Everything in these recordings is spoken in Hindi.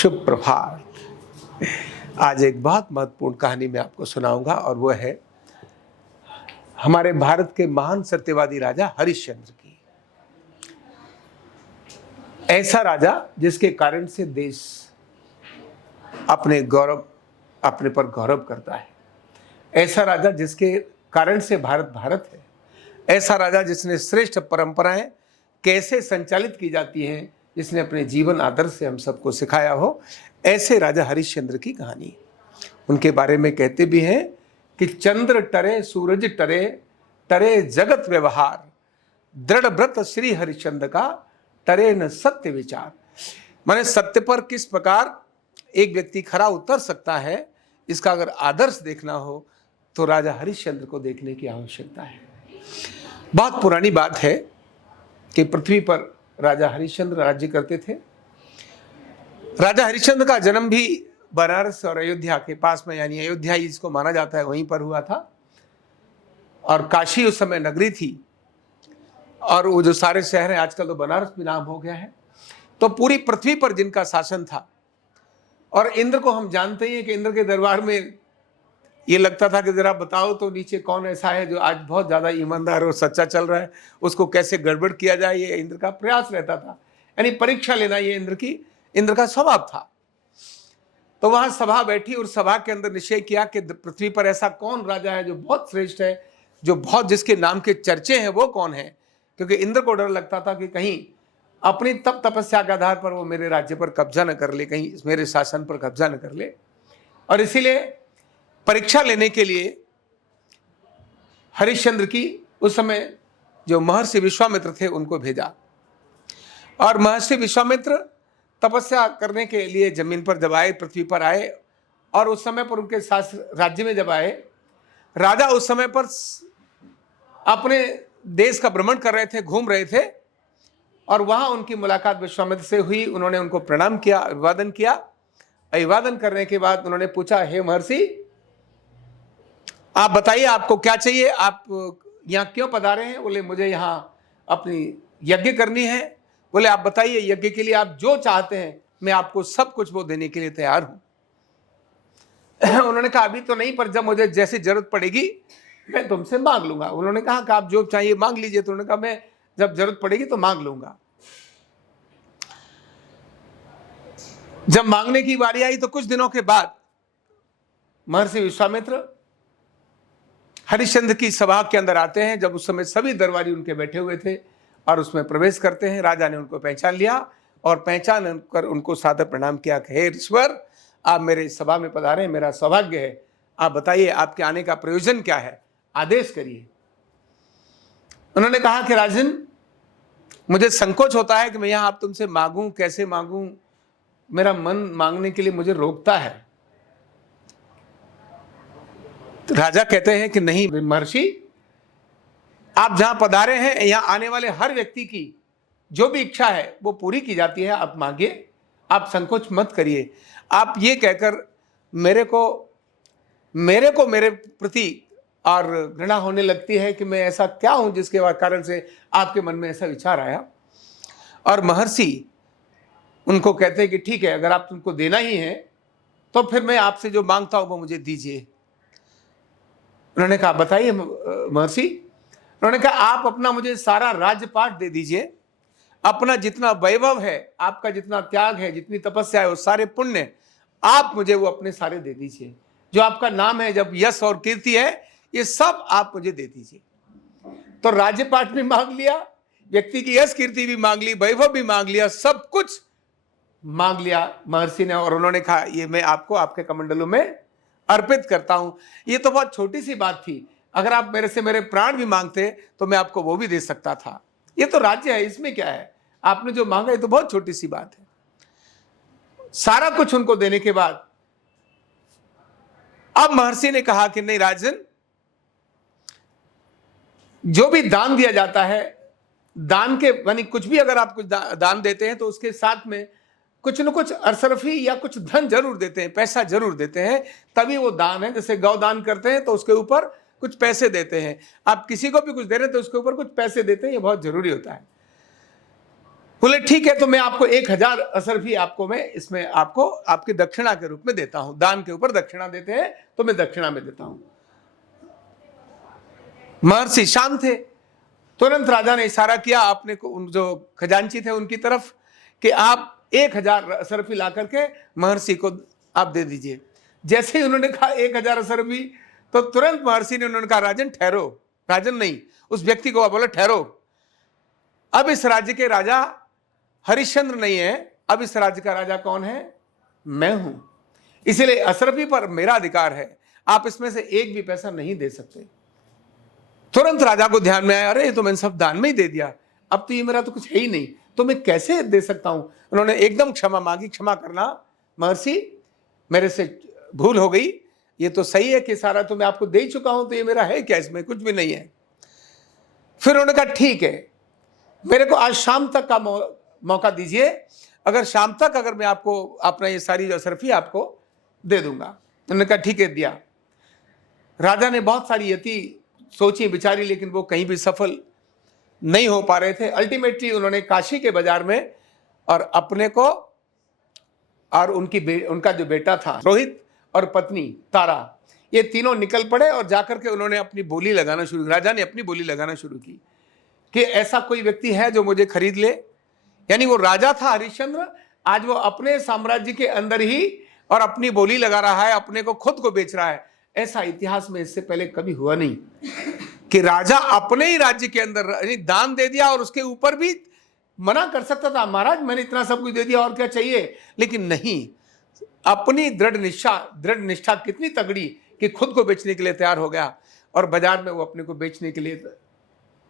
शुभ प्रभात। आज एक बहुत महत्वपूर्ण कहानी मैं आपको सुनाऊंगा और वो है हमारे भारत के महान सत्यवादी राजा हरिश्चंद्र की। ऐसा राजा जिसके कारण से देश अपने पर गौरव करता है। ऐसा राजा जिसके कारण से भारत भारत है। ऐसा राजा जिसने श्रेष्ठ परंपराएं कैसे संचालित की जाती हैं, जिसने अपने जीवन आदर्श से हम सबको सिखाया हो। ऐसे राजा हरिश्चंद्र की कहानी। उनके बारे में कहते भी हैं कि चंद्र टरे सूरज टरे, टरे जगत व्यवहार, दृढ़ व्रत श्री हरिश्चंद्र का, टरे न सत्य विचार। माने सत्य पर किस प्रकार एक व्यक्ति खरा उतर सकता है, इसका अगर आदर्श देखना हो तो राजा हरिश्चंद्र को देखने की आवश्यकता है। बहुत पुरानी बात है कि पृथ्वी पर राजा हरिश्चंद्र राज्य करते थे। राजा हरिश्चंद्र का जन्म भी बनारस और अयोध्या के पास में, यानी अयोध्या जिसको माना जाता है, वहीं पर हुआ था। और काशी उस समय नगरी थी, और वो जो सारे शहर हैं, आजकल तो बनारस भी नाम हो गया है। तो पूरी पृथ्वी पर जिनका शासन था, और इंद्र को हम जानते ही हैं कि इंद्र के दरबार में ये लगता था कि जरा बताओ तो नीचे कौन ऐसा है जो आज बहुत ज्यादा ईमानदार और सच्चा चल रहा है, उसको कैसे गड़बड़ किया जाए, ये इंद्र का प्रयास रहता था। यानी परीक्षा लेना ये इंद्र का स्वभाव था। तो वहां सभा बैठी और सभा के अंदर निश्चय किया कि पृथ्वी पर ऐसा कौन राजा है जो बहुत श्रेष्ठ है, जो बहुत जिसके नाम के चर्चे हैं, वो कौन है। क्योंकि इंद्र को डर लगता था कि कहीं अपनी तप तपस्या के आधार पर वो मेरे राज्य पर कब्जा न कर ले, कहीं मेरे शासन पर कब्जा न कर ले। और इसीलिए परीक्षा लेने के लिए हरिश्चंद्र की उस समय जो महर्षि विश्वामित्र थे उनको भेजा। और महर्षि विश्वामित्र तपस्या करने के लिए जमीन पर जब आए, पृथ्वी पर आए, और उस समय पर उनके शासन राज्य में जब आए, राजा उस समय पर अपने देश का भ्रमण कर रहे थे, घूम रहे थे, और वहां उनकी मुलाकात विश्वामित्र से हुई। उन्होंने उनको प्रणाम किया, अभिवादन किया। अभिवादन करने के बाद उन्होंने पूछा, हे महर्षि, आप बताइए आपको क्या चाहिए, आप यहाँ क्यों पधारे हैं। बोले मुझे यहाँ अपनी यज्ञ करनी है। बोले आप बताइए यज्ञ के लिए आप जो चाहते हैं मैं आपको सब कुछ वो देने के लिए तैयार हूं। उन्होंने कहा अभी तो नहीं, पर जब मुझे जैसी जरूरत पड़ेगी मैं तुमसे मांग लूंगा। उन्होंने कहा कि आप जो चाहिए मांग लीजिए। तो उन्होंने कहा मैं जब जरूरत पड़ेगी तो मांग लूंगा। जब मांगने की बारी आई तो कुछ दिनों के बाद महर्षि विश्वामित्र हरिश्चंद्र की सभा के अंदर आते हैं। जब उस समय सभी दरबारी उनके बैठे हुए थे और उसमें प्रवेश करते हैं। राजा ने उनको पहचान लिया और पहचान कर उनको सादर प्रणाम किया कि हे ऋषवर, आप मेरे सभा में पधारे, मेरा सौभाग्य है। आप बताइए आपके आने का प्रयोजन क्या है, आदेश करिए। उन्होंने कहा कि राजन, मुझे संकोच होता है कि मैं यहाँ आप तुमसे मांगूं, कैसे मांगूं, मेरा मन मांगने के लिए मुझे रोकता है। राजा कहते हैं कि नहीं महर्षि, आप जहां पधारे हैं यहां आने वाले हर व्यक्ति की जो भी इच्छा है वो पूरी की जाती है। आप मांगिए, आप संकोच मत करिए। आप ये कहकर मेरे को मेरे प्रति और घृणा होने लगती है कि मैं ऐसा क्या हूं जिसके कारण से आपके मन में ऐसा विचार आया। और महर्षि उनको कहते हैं कि ठीक है, अगर आप तुमको देना ही है तो फिर मैं आपसे जो मांगता हूं वो मुझे दीजिए। उन्होंने कहा बताइए महर्षि। उन्होंने कहा आप अपना मुझे सारा राज्यपाट दे दीजिए, अपना जितना वैभव है, आपका जितना त्याग है, जितनी तपस्या है, वो सारे पुण्य आप मुझे वो अपने सारे दे दीजिए। जो आपका नाम है, जब यश और कीर्ति है, ये सब आप मुझे दे दीजिए। तो राज्यपाट भी मांग लिया, व्यक्ति की यश कीर्ति भी मांग ली, वैभव भी मांग लिया, सब कुछ मांग लिया महर्षि ने। और उन्होंने कहा ये मैं आपको आपके कमंडलों में अर्पित करता हूं। ये तो बहुत छोटी सी बात थी, अगर आप मेरे से मेरे प्राण भी मांगते तो मैं आपको वो भी दे सकता था। ये तो राज्य है, इसमें क्या है, आपने जो मांगा ये तो बहुत छोटी सी बात है। सारा कुछ उनको देने के बाद अब महर्षि ने कहा कि नहीं राजन, जो भी दान दिया जाता है, दान के यानी कुछ भी अगर आप कुछ दान देते हैं तो उसके साथ में कुछ न कुछ अरसरफी या कुछ धन जरूर देते हैं, पैसा जरूर देते हैं, तभी वो दान है। जैसे गौ दान करते हैं तो उसके ऊपर कुछ पैसे देते हैं, आप किसी को भी कुछ दे रहे हैं तो उसके ऊपर कुछ पैसे देते हैं, ये बहुत जरूरी होता है। बोले ठीक है, तो मैं आपको 1000 असरफी आपको मैं इसमें आपको आपकी दक्षिणा के रूप में देता हूं। दान के ऊपर दक्षिणा देते हैं, तो मैं दक्षिणा में देता हूं। महर्षि शांत थे। तुरंत राजा ने इशारा किया अपने को, जो खजांची थे उनकी तरफ, कि आप 1000 असरफी ला करके महर्षि को आप दे दीजिए। जैसे ही उन्होंने कहा 1000 असरफी, तो तुरंत महर्षि ने उन्होंने कहा राजन ठहरो। राजन नहीं, उस व्यक्ति को बोला ठहरो, अब इस राज्य के राजा हरिश्चंद्र नहीं है, अब इस राज्य का राजा कौन है? मैं हूं। इसलिए असरफी पर मेरा अधिकार है, आप इसमें से एक भी पैसा नहीं दे सकते। तुरंत राजा को ध्यान में आया, अरे ये तो मैंने सब दान में ही दे दिया, अब तो ये मेरा तो कुछ है ही नहीं, तो मैं कैसे दे सकता हूं। उन्होंने एकदम क्षमा मांगी, क्षमा करना महर्षि, मेरे से भूल हो गई, ये तो सही है कि सारा तो मैं आपको दे चुका हूं, तो ये मेरा है क्या, इसमें कुछ भी नहीं है। फिर उन्होंने कहा ठीक है, मेरे को आज शाम तक का मौका दीजिए, अगर शाम तक अगर मैं आपको अपना ये सारी असरफी आपको दे दूंगा। उन्होंने कहा ठीक है, दिया। राजा ने बहुत सारी यति सोची विचारी, लेकिन वो कहीं भी सफल नहीं हो पा रहे थे। अल्टीमेटली उन्होंने काशी के बाजार में और अपने को और उनका जो बेटा था रोहित और पत्नी तारा, ये तीनों निकल पड़े और जाकर के उन्होंने अपनी बोली लगाना शुरू की। राजा ने अपनी बोली लगाना शुरू की कि ऐसा कोई व्यक्ति है जो मुझे खरीद ले। यानी वो राजा था हरिश्चंद्र, आज वो अपने साम्राज्य के अंदर ही और अपनी बोली लगा रहा है, अपने को खुद को बेच रहा है। ऐसा इतिहास में इससे पहले कभी हुआ नहीं कि राजा अपने ही राज्य के अंदर दान दे दिया और उसके ऊपर भी मना कर सकता था, महाराज मैंने इतना सब कुछ दे दिया और क्या चाहिए, लेकिन नहीं, अपनी दृढ़ निष्ठा कितनी तगड़ी कि खुद को बेचने के लिए तैयार हो गया और बाजार में वो अपने को बेचने के लिए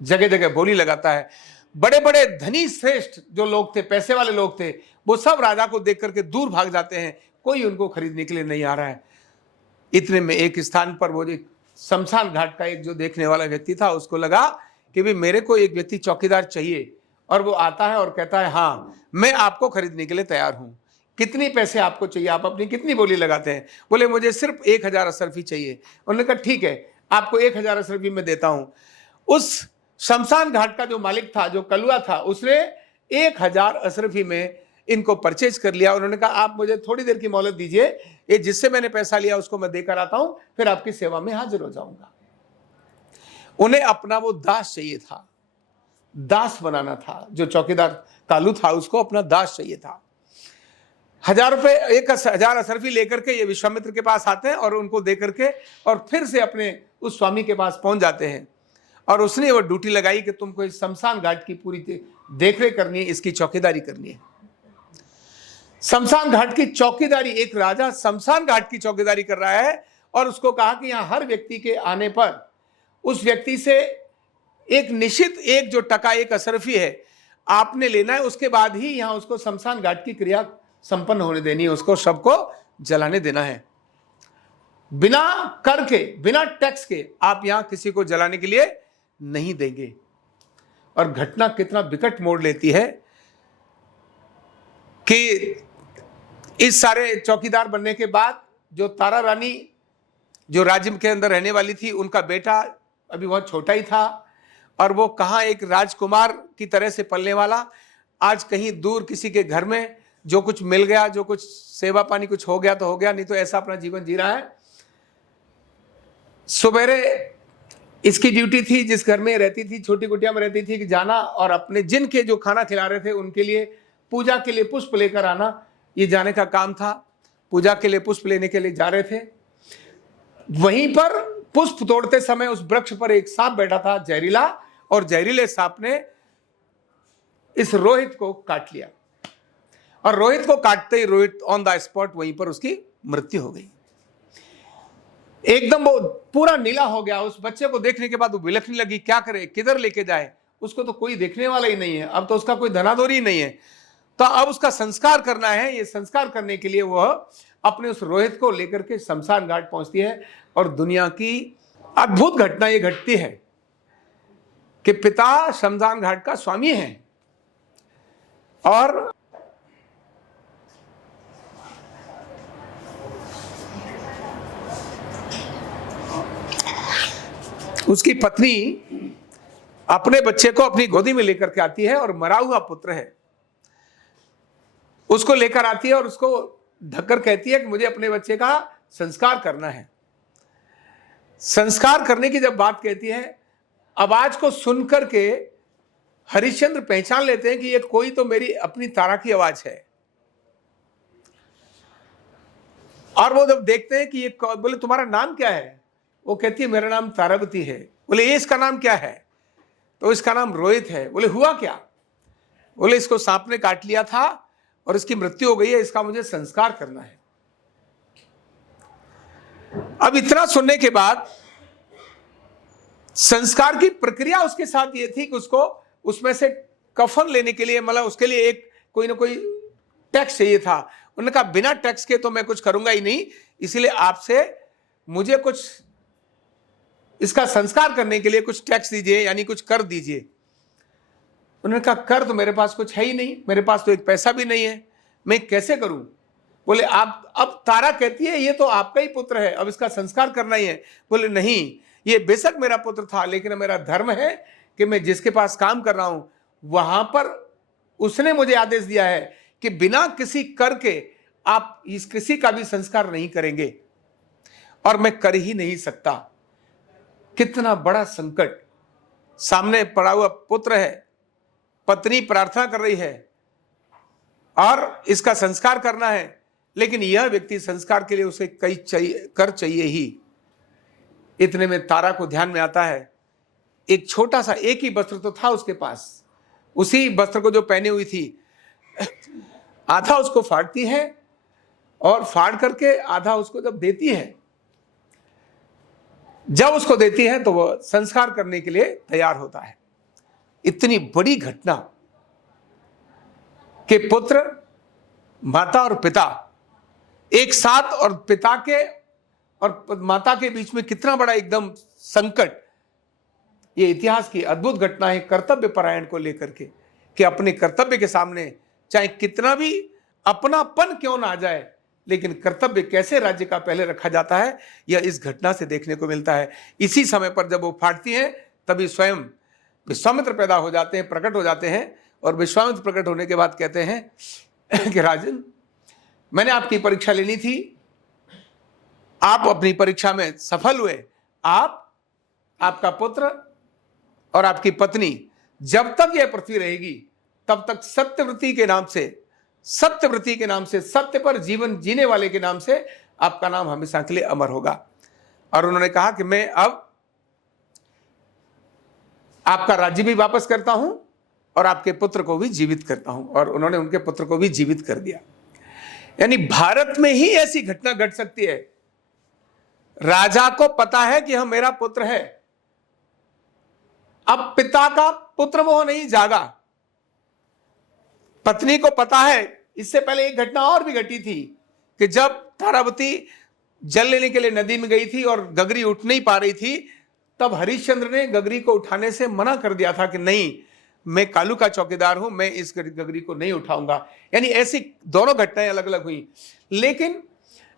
जगह जगह बोली लगाता है। बड़े बड़े धनी श्रेष्ठ जो लोग थे, पैसे वाले लोग थे, वो सब राजा को देख करके दूर भाग जाते हैं, कोई उनको खरीदने के लिए नहीं आ रहा है। इतने में एक स्थान पर वो एक शमशान घाट का एक जो देखने वाला व्यक्ति था, उसको लगा कि भाई मेरे को एक व्यक्ति चौकीदार चाहिए, और वो आता है और कहता है हाँ मैं आपको खरीदने के लिए तैयार हूं, कितनी पैसे आपको चाहिए, आप अपनी कितनी बोली लगाते हैं। बोले मुझे सिर्फ 1000 असरफी चाहिए। उन्होंने कहा ठीक है, आपको 1000 असरफी में देता हूं। उस शमशान घाट का जो मालिक था, जो कलुआ था, उसने 1000 असरफी में इनको परचेज कर लिया। उन्होंने कहा आप मुझे थोड़ी देर की मोहलत दीजिए, ये जिससे मैंने पैसा लिया उसको मैं देकर आता हूं, फिर आपकी सेवा में हाजिर हो जाऊंगा। उन्हें अपना वो दास चाहिए था, दास बनाना था। जो चौकीदार कालू था उसको अपना दास चाहिए था। 1000 रुपए 1000 असरफी लेकर के ये विश्वामित्र के पास आते हैं और उनको दे करके और फिर से अपने उस स्वामी के पास पहुंच जाते हैं। और उसने वो ड्यूटी लगाई कि तुमको इस शमशान घाट की पूरी देखरेख करनी है, इसकी चौकीदारी करनी है। शमशान घाट की चौकीदारी, एक राजा शमशान घाट की चौकीदारी कर रहा है, और उसको कहा कि यहां हर व्यक्ति के आने पर उस व्यक्ति से एक निश्चित एक जो टका एक असरफी है आपने लेना है, उसके बाद ही यहां उसको शमशान घाट की क्रिया संपन्न होने देनी है, उसको शव को जलाने देना है। बिना कर के, बिना टैक्स के आप यहां किसी को जलाने के लिए नहीं देंगे। और घटना कितना विकट मोड़ लेती है कि इस सारे चौकीदार बनने के बाद जो तारा रानी जो राज्य के अंदर रहने वाली थी, उनका बेटा अभी बहुत छोटा ही था, और वो कहाँ एक राजकुमार की तरह से पलने वाला, आज कहीं दूर किसी के घर में जो कुछ मिल गया, जो कुछ सेवा पानी कुछ हो गया तो हो गया, नहीं तो ऐसा अपना जीवन जी रहा है। सुबेरे इसकी ड्यूटी थी, जिस घर में रहती थी, छोटी कुटिया में रहती थी, कि जाना और अपने जिनके जो खाना खिला रहे थे उनके लिए पूजा के लिए पुष्प लेकर आना, ये जाने का काम था। पूजा के लिए पुष्प लेने के लिए जा रहे थे। वहीं पर पुष्प तोड़ते समय उस वृक्ष पर एक सांप बैठा था, जहरीला, और जहरीले सांप ने इस रोहित को काट लिया, और रोहित को काटते ही रोहित ऑन द स्पॉट वहीं पर उसकी मृत्यु हो गई। एकदम वो पूरा नीला हो गया। उस बच्चे को देखने के बाद वो बिलखने लगी, क्या करे, किधर लेके जाए, उसको तो कोई देखने वाला ही नहीं है, अब तो उसका कोई धनाधोरी ही नहीं है। तो अब उसका संस्कार करना है। ये संस्कार करने के लिए वह अपने उस रोहित को लेकर के शमशान घाट पहुंचती है, और दुनिया की अद्भुत घटना ये घटती है कि पिता शमशान घाट का स्वामी है, और उसकी पत्नी अपने बच्चे को अपनी गोदी में लेकर के आती है, और मरा हुआ पुत्र है, उसको लेकर आती है और उसको ढककर कहती है कि मुझे अपने बच्चे का संस्कार करना है। संस्कार करने की जब बात कहती है, आवाज को सुनकर के हरिश्चंद्र पहचान लेते हैं कि ये कोई तो मेरी अपनी तारा की आवाज है। और वो जब देखते हैं कि ये बोले तुम्हारा नाम क्या है, वो कहती है मेरा नाम तारावती है। बोले ये इसका नाम क्या है, तो इसका नाम रोहित है। बोले हुआ क्या, बोले इसको सांप ने काट लिया था और इसकी मृत्यु हो गई है, इसका मुझे संस्कार करना है। अब इतना सुनने के बाद संस्कार की प्रक्रिया उसके साथ ये थी कि उसको उसमें से कफन लेने के लिए, मतलब उसके लिए एक कोई ना कोई टैक्स चाहिए था। उन्होंने कहा बिना टैक्स के तो मैं कुछ करूंगा ही नहीं, इसलिए आपसे मुझे कुछ इसका संस्कार करने के लिए कुछ टैक्स दीजिए, यानी कुछ कर दीजिए। उन्होंने कहा कर तो मेरे पास कुछ है ही नहीं, मेरे पास तो एक पैसा भी नहीं है, मैं कैसे करूं। बोले आप, अब तारा कहती है ये तो आपका ही पुत्र है, अब इसका संस्कार करना ही है। बोले नहीं, ये बेशक मेरा पुत्र था, लेकिन मेरा धर्म है कि मैं जिसके पास काम कर रहा हूं वहां पर उसने मुझे आदेश दिया है कि बिना किसी कर के आप इस किसी का भी संस्कार नहीं करेंगे, और मैं कर ही नहीं सकता। कितना बड़ा संकट, सामने पड़ा हुआ पुत्र है, पत्नी प्रार्थना कर रही है और इसका संस्कार करना है, लेकिन यह व्यक्ति संस्कार के लिए उसे कई कर चाहिए ही। इतने में तारा को ध्यान में आता है, एक छोटा सा एक ही वस्त्र तो था उसके पास, उसी वस्त्र को जो पहने हुई थी, आधा उसको फाड़ती है और फाड़ करके आधा उसको जब देती है, जब उसको देती है तो वह संस्कार करने के लिए तैयार होता है। इतनी बड़ी घटना कि पुत्र, माता और पिता एक साथ, और पिता के और माता के बीच में कितना बड़ा एकदम संकट। ये इतिहास की अद्भुत घटना है कर्तव्य परायण को लेकर के, कि अपने कर्तव्य के सामने चाहे कितना भी अपनापन क्यों ना आ जाए, लेकिन कर्तव्य कैसे राज्य का पहले रखा जाता है, यह इस घटना से देखने को मिलता है। इसी समय पर जब वो फाड़ती हैं तभी स्वयं विश्वामित्र पैदा हो जाते हैं, प्रकट हो जाते हैं, और विश्वामित्र प्रकट होने के बाद कहते हैं कि राजन, मैंने आपकी परीक्षा लेनी थी, आप अपनी परीक्षा में सफल हुए। आप, आपका पुत्र और आपकी पत्नी जब तक यह पृथ्वी रहेगी तब तक सत्यव्रती के नाम से, सत्यव्रती के नाम से, सत्य पर जीवन जीने वाले के नाम से आपका नाम हमेशा के लिए अमर होगा। और उन्होंने कहा कि मैं अब आपका राज्य भी वापस करता हूं और आपके पुत्र को भी जीवित करता हूं। और उन्होंने उनके पुत्र को भी जीवित कर दिया। यानी भारत में ही ऐसी घटना घट सकती है। राजा को पता है कि हम, मेरा पुत्र है, अब पिता का पुत्र मोह नहीं जागा। पत्नी को पता है, इससे पहले एक घटना और भी घटी थी कि जब तारावती जल लेने के लिए नदी में गई थी और गगरी उठ नहीं पा रही थी, तब हरिश्चंद्र ने गगरी को उठाने से मना कर दिया था कि नहीं, मैं कालू का चौकीदार हूं, मैं इस गगरी को नहीं उठाऊंगा। यानी ऐसी दोनों घटनाएं अलग अलग हुई। लेकिन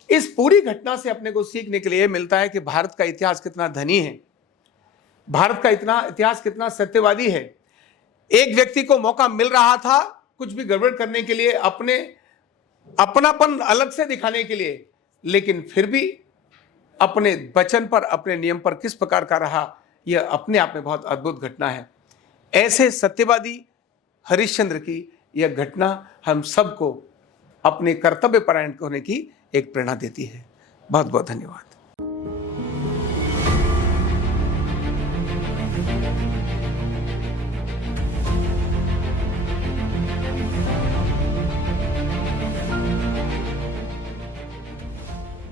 इस पूरी घटना से अपने को सीखने के लिए मिलता है कि भारत का इतिहास कितना धनी है, भारत का इतना इतिहास कितना सत्यवादी है। एक व्यक्ति को मौका मिल रहा था कुछ भी गड़बड़ करने के लिए, अपने अपनापन अलग से दिखाने के लिए, लेकिन फिर भी अपने वचन पर, अपने नियम पर किस प्रकार का रहा, यह अपने आप में बहुत अद्भुत घटना है। ऐसे सत्यवादी हरिश्चंद्र की यह घटना हम सबको अपने कर्तव्य परायण होने की एक प्रेरणा देती है। बहुत बहुत धन्यवाद।